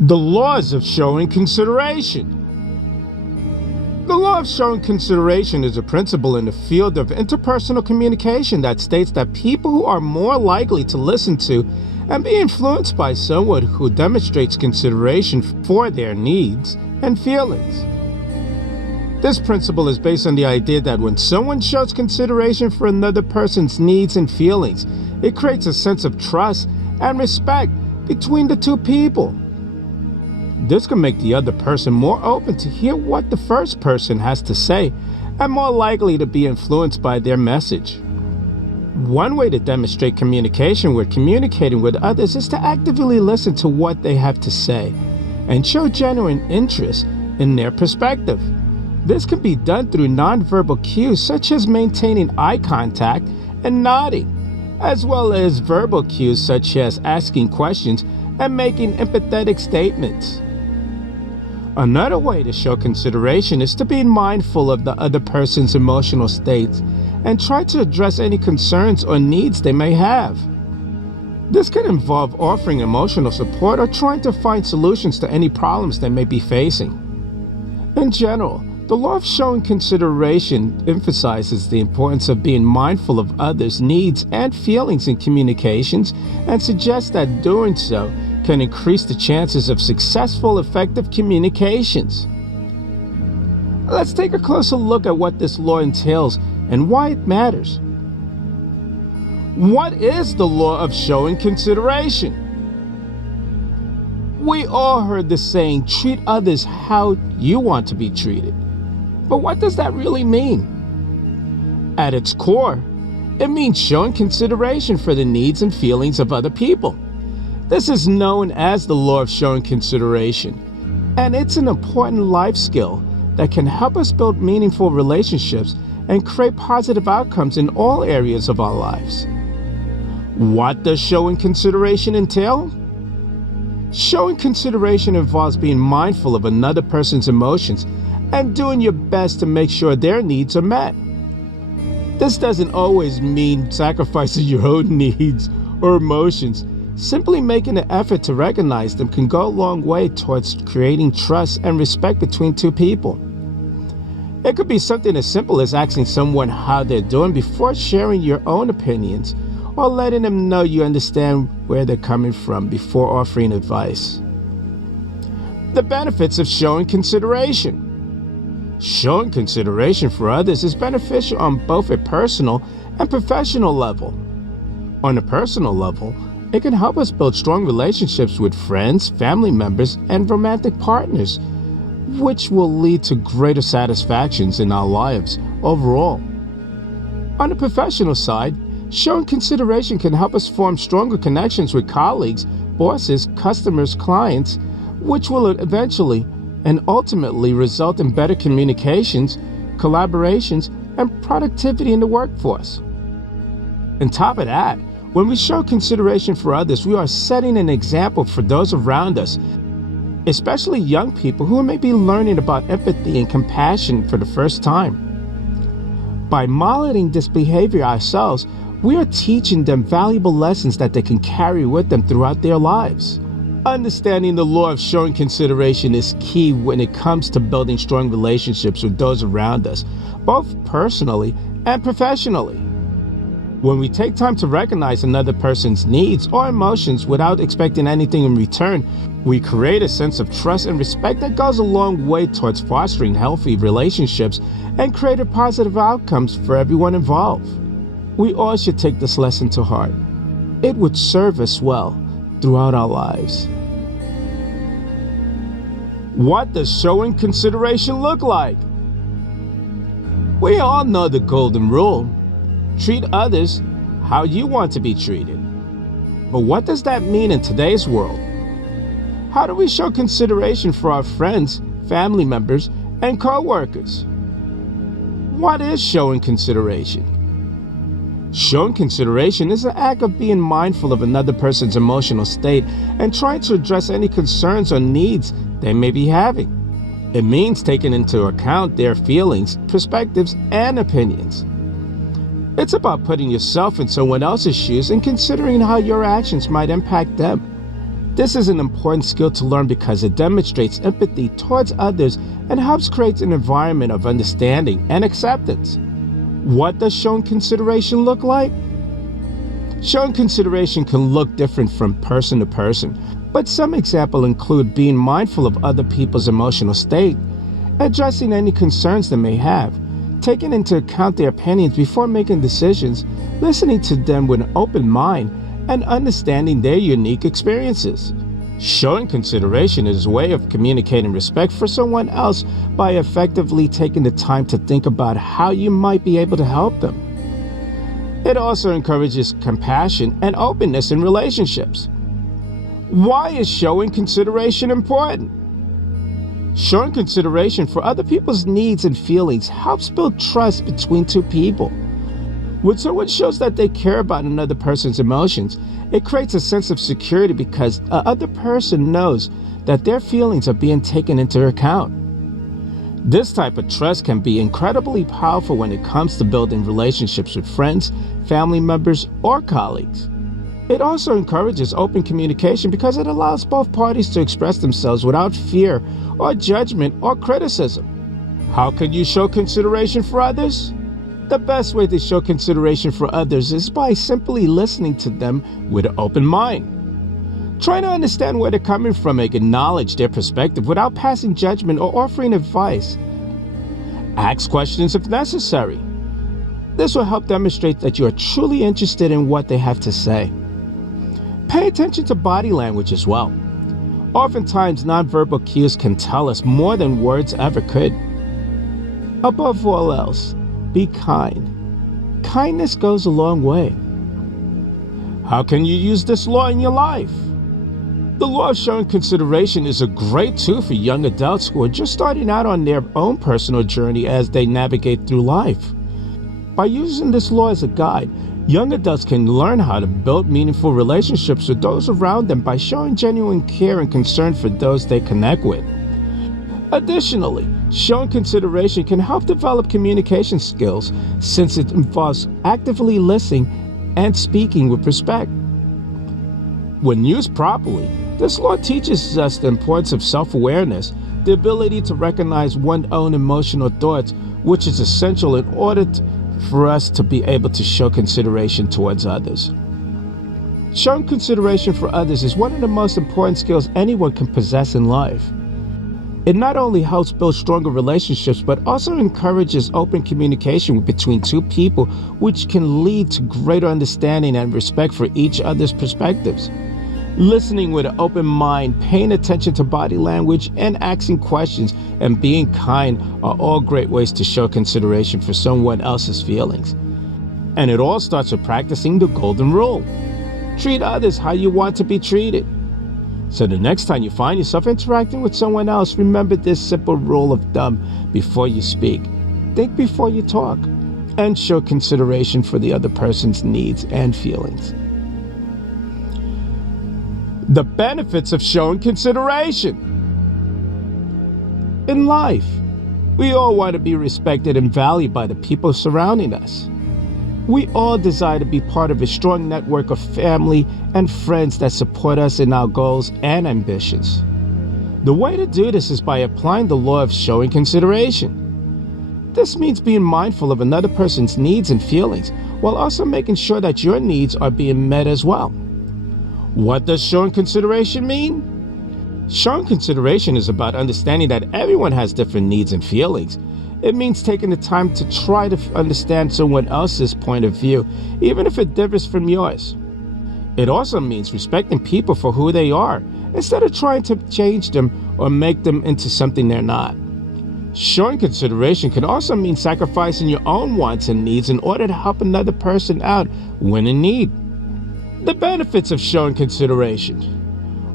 The laws of showing consideration. The law of showing consideration is a principle in the field of interpersonal communication that states that people who are more likely to listen to and be influenced by someone who demonstrates consideration for their needs and feelings. This principle is based on the idea that when someone shows consideration for another person's needs and feelings, it creates a sense of trust and respect between the two people. This can make the other person more open to hear what the first person has to say and more likely to be influenced by their message. One way to demonstrate communication when communicating with others is to actively listen to what they have to say and show genuine interest in their perspective. This can be done through nonverbal cues such as maintaining eye contact and nodding, as well as verbal cues such as asking questions and making empathetic statements. Another way to show consideration is to be mindful of the other person's emotional states and try to address any concerns or needs they may have. This can involve offering emotional support or trying to find solutions to any problems they may be facing. In general, the law of showing consideration emphasizes the importance of being mindful of others' needs and feelings in communications and suggests that doing so can increase the chances of successful, effective communications. Let's take a closer look at what this law entails and why it matters. What is the law of showing consideration? We all heard the saying, treat others how you want to be treated. But what does that really mean? At its core, it means showing consideration for the needs and feelings of other people. This is known as the law of showing consideration, and it's an important life skill that can help us build meaningful relationships and create positive outcomes in all areas of our lives. What does showing consideration entail? Showing consideration involves being mindful of another person's emotions and doing your best to make sure their needs are met. This doesn't always mean sacrificing your own needs or emotions. Simply making an effort to recognize them can go a long way towards creating trust and respect between two people. It could be something as simple as asking someone how they're doing before sharing your own opinions, or letting them know you understand where they're coming from before offering advice. The benefits of showing consideration. Showing consideration for others is beneficial on both a personal and professional level. On a personal level, it can help us build strong relationships with friends, family members, and romantic partners, which will lead to greater satisfactions in our lives overall. On the professional side, showing consideration can help us form stronger connections with colleagues, bosses, customers, clients, which will eventually and ultimately result in better communications, collaborations, and productivity in the workforce. On top of that, when we show consideration for others, we are setting an example for those around us, especially young people who may be learning about empathy and compassion for the first time. By modeling this behavior ourselves, we are teaching them valuable lessons that they can carry with them throughout their lives. Understanding the law of showing consideration is key when it comes to building strong relationships with those around us, both personally and professionally. When we take time to recognize another person's needs or emotions without expecting anything in return, we create a sense of trust and respect that goes a long way towards fostering healthy relationships and creating positive outcomes for everyone involved. We all should take this lesson to heart. It would serve us well throughout our lives. What does showing consideration look like? We all know the golden rule. Treat others how you want to be treated. But what does that mean in today's world? How do we show consideration for our friends, family members, and co-workers? What is showing consideration? Showing consideration is an act of being mindful of another person's emotional state and trying to address any concerns or needs they may be having. It means taking into account their feelings, perspectives, and opinions. It's about putting yourself in someone else's shoes and considering how your actions might impact them. This is an important skill to learn because it demonstrates empathy towards others and helps create an environment of understanding and acceptance. What does shown consideration look like? Shown consideration can look different from person to person, but some examples include being mindful of other people's emotional state, addressing any concerns they may have, taking into account their opinions before making decisions, listening to them with an open mind, and understanding their unique experiences. Showing consideration is a way of communicating respect for someone else by effectively taking the time to think about how you might be able to help them. It also encourages compassion and openness in relationships. Why is showing consideration important? Showing consideration for other people's needs and feelings helps build trust between two people. When someone shows that they care about another person's emotions, it creates a sense of security because the other person knows that their feelings are being taken into account. This type of trust can be incredibly powerful when it comes to building relationships with friends, family members, or colleagues. It also encourages open communication because it allows both parties to express themselves without fear or judgment or criticism. How can you show consideration for others? The best way to show consideration for others is by simply listening to them with an open mind. Try to understand where they're coming from and acknowledge their perspective without passing judgment or offering advice. Ask questions if necessary. This will help demonstrate that you are truly interested in what they have to say. Pay attention to body language as well. Oftentimes, nonverbal cues can tell us more than words ever could. Above all else, be kind. Kindness goes a long way. How can you use this law in your life? The law of showing consideration is a great tool for young adults who are just starting out on their own personal journey as they navigate through life. By using this law as a guide, young adults can learn how to build meaningful relationships with those around them by showing genuine care and concern for those they connect with. Additionally, showing consideration can help develop communication skills since it involves actively listening and speaking with respect. When used properly, this law teaches us the importance of self-awareness, the ability to recognize one's own emotional thoughts, which is essential in order for us to be able to show consideration towards others. Showing consideration for others is one of the most important skills anyone can possess in life. It not only helps build stronger relationships, but also encourages open communication between two people, which can lead to greater understanding and respect for each other's perspectives. Listening with an open mind, paying attention to body language, and asking questions, and being kind are all great ways to show consideration for someone else's feelings. And it all starts with practicing the golden rule. Treat others how you want to be treated. So the next time you find yourself interacting with someone else, remember this simple rule of thumb before you speak. Think before you talk, and show consideration for the other person's needs and feelings. The benefits of showing consideration. In life, we all want to be respected and valued by the people surrounding us. We all desire to be part of a strong network of family and friends that support us in our goals and ambitions. The way to do this is by applying the law of showing consideration. This means being mindful of another person's needs and feelings, while also making sure that your needs are being met as well. What does showing consideration mean? Showing consideration is about understanding that everyone has different needs and feelings. It means taking the time to try to understand someone else's point of view, even if it differs from yours. It also means respecting people for who they are, instead of trying to change them or make them into something they're not. Showing consideration can also mean sacrificing your own wants and needs in order to help another person out when in need. The benefits of showing consideration.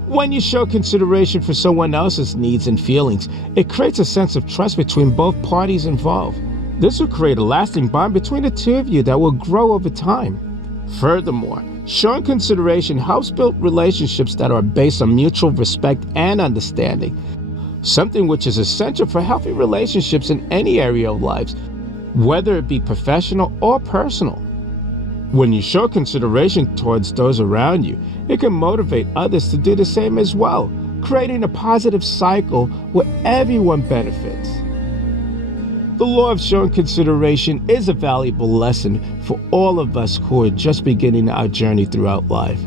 When you show consideration for someone else's needs and feelings, it creates a sense of trust between both parties involved. This will create a lasting bond between the two of you that will grow over time. Furthermore, showing consideration helps build relationships that are based on mutual respect and understanding, something which is essential for healthy relationships in any area of life, whether it be professional or personal. When you show consideration towards those around you, it can motivate others to do the same as well, creating a positive cycle where everyone benefits. The law of showing consideration is a valuable lesson for all of us who are just beginning our journey throughout life.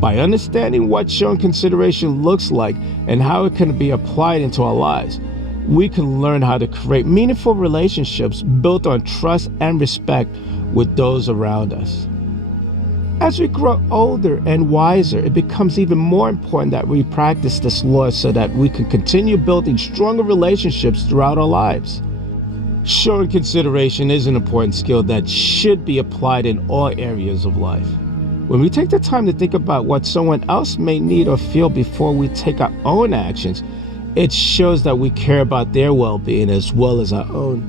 By understanding what showing consideration looks like and how it can be applied into our lives, we can learn how to create meaningful relationships built on trust and respect with those around us. As we grow older and wiser, it becomes even more important that we practice this law so that we can continue building stronger relationships throughout our lives. Showing consideration is an important skill that should be applied in all areas of life. When we take the time to think about what someone else may need or feel before we take our own actions, it shows that we care about their well-being as well as our own.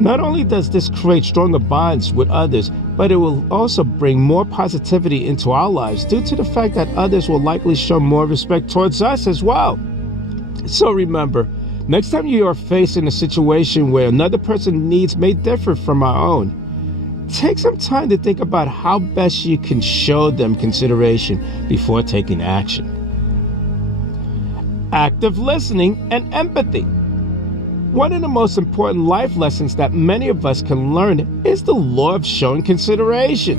Not only does this create stronger bonds with others, but it will also bring more positivity into our lives due to the fact that others will likely show more respect towards us as well. So remember, next time you are facing a situation where another person's needs may differ from our own, take some time to think about how best you can show them consideration before taking action. Active listening and empathy. One of the most important life lessons that many of us can learn is the law of showing consideration.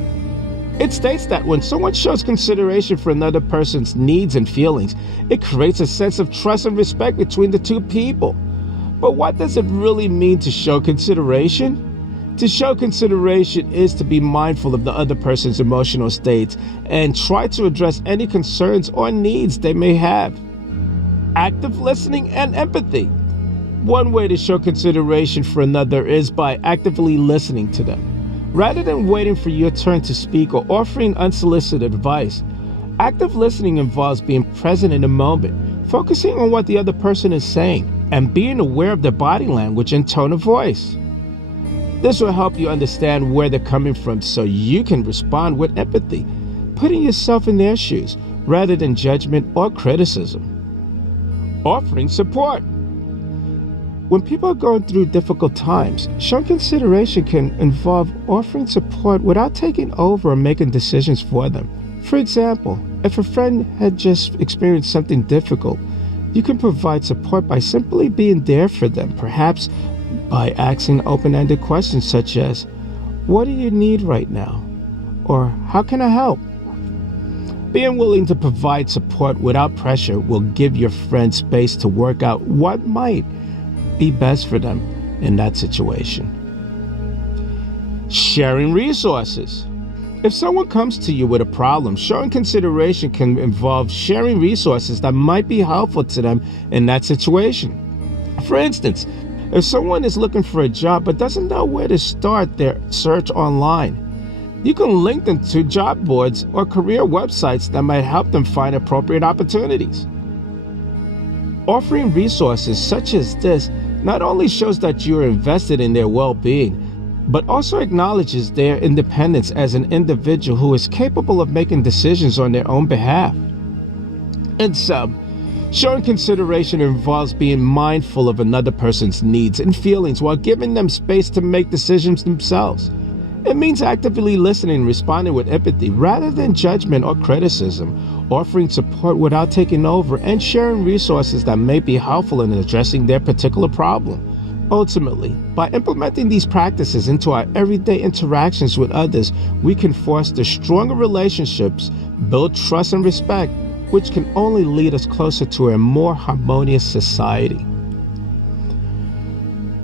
It states that when someone shows consideration for another person's needs and feelings, it creates a sense of trust and respect between the two people. But what does it really mean to show consideration? To show consideration is to be mindful of the other person's emotional states and try to address any concerns or needs they may have. Active listening and empathy. One way to show consideration for another is by actively listening to them. Rather than waiting for your turn to speak or offering unsolicited advice, active listening involves being present in the moment, focusing on what the other person is saying, and being aware of their body language and tone of voice. This will help you understand where they're coming from so you can respond with empathy, putting yourself in their shoes rather than judgment or criticism. Offering support. When people are going through difficult times, showing consideration can involve offering support without taking over or making decisions for them. For example, if a friend had just experienced something difficult, you can provide support by simply being there for them, perhaps by asking open-ended questions such as, "What do you need right now?" or "How can I help?" Being willing to provide support without pressure will give your friend space to work out what might be best for them in that situation. Sharing resources. If someone comes to you with a problem, showing consideration can involve sharing resources that might be helpful to them in that situation. For instance, if someone is looking for a job but doesn't know where to start their search online, you can link them to job boards or career websites that might help them find appropriate opportunities. Offering resources such as this not only shows that you are invested in their well-being, but also acknowledges their independence as an individual who is capable of making decisions on their own behalf. In sum, showing consideration involves being mindful of another person's needs and feelings while giving them space to make decisions themselves. It means actively listening and responding with empathy rather than judgment or criticism, offering support without taking over, and sharing resources that may be helpful in addressing their particular problem. Ultimately, by implementing these practices into our everyday interactions with others, we can foster stronger relationships, build trust and respect, which can only lead us closer to a more harmonious society.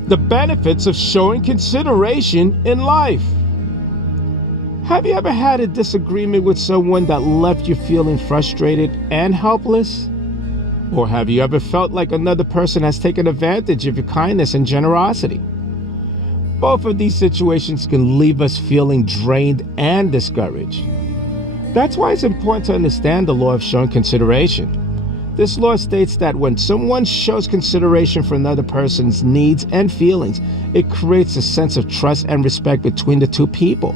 The benefits of showing consideration in life. Have you ever had a disagreement with someone that left you feeling frustrated and helpless? Or have you ever felt like another person has taken advantage of your kindness and generosity? Both of these situations can leave us feeling drained and discouraged. That's why it's important to understand the law of showing consideration. This law states that when someone shows consideration for another person's needs and feelings, it creates a sense of trust and respect between the two people.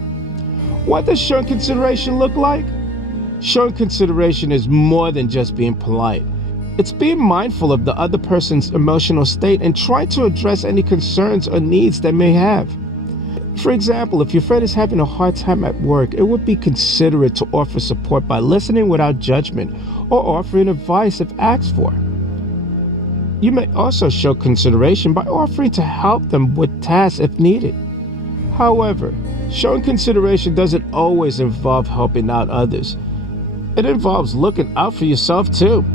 What does showing consideration look like? Showing consideration is more than just being polite. It's being mindful of the other person's emotional state and trying to address any concerns or needs they may have. For example, if your friend is having a hard time at work, it would be considerate to offer support by listening without judgment or offering advice if asked for. You may also show consideration by offering to help them with tasks if needed. However, showing consideration doesn't always involve helping out others. It involves looking out for yourself too.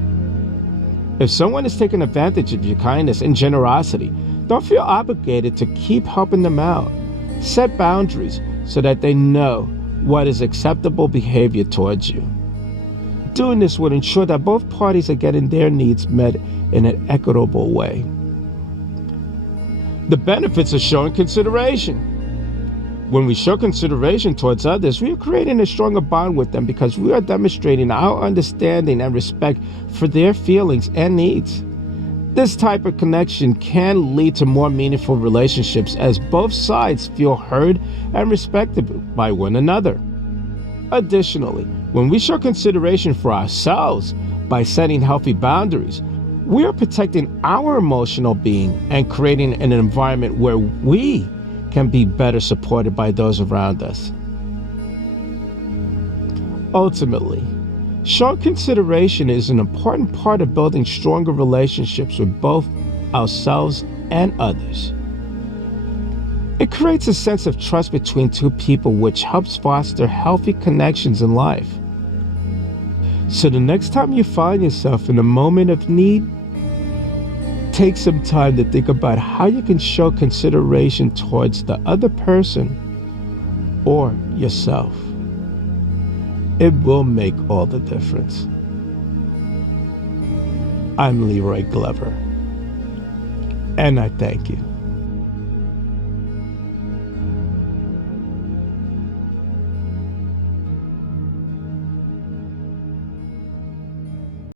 If someone is taking advantage of your kindness and generosity, don't feel obligated to keep helping them out. Set boundaries so that they know what is acceptable behavior towards you. Doing this would ensure that both parties are getting their needs met in an equitable way. The benefits of showing consideration. When we show consideration towards others, we are creating a stronger bond with them because we are demonstrating our understanding and respect for their feelings and needs. This type of connection can lead to more meaningful relationships as both sides feel heard and respected by one another. Additionally, when we show consideration for ourselves by setting healthy boundaries, we are protecting our emotional being and creating an environment where we can be better supported by those around us. Ultimately, showing consideration is an important part of building stronger relationships with both ourselves and others. It creates a sense of trust between two people, which helps foster healthy connections in life. So the next time you find yourself in a moment of need, take some time to think about how you can show consideration towards the other person or yourself. It will make all the difference. I'm Leroy Glover, and I thank you.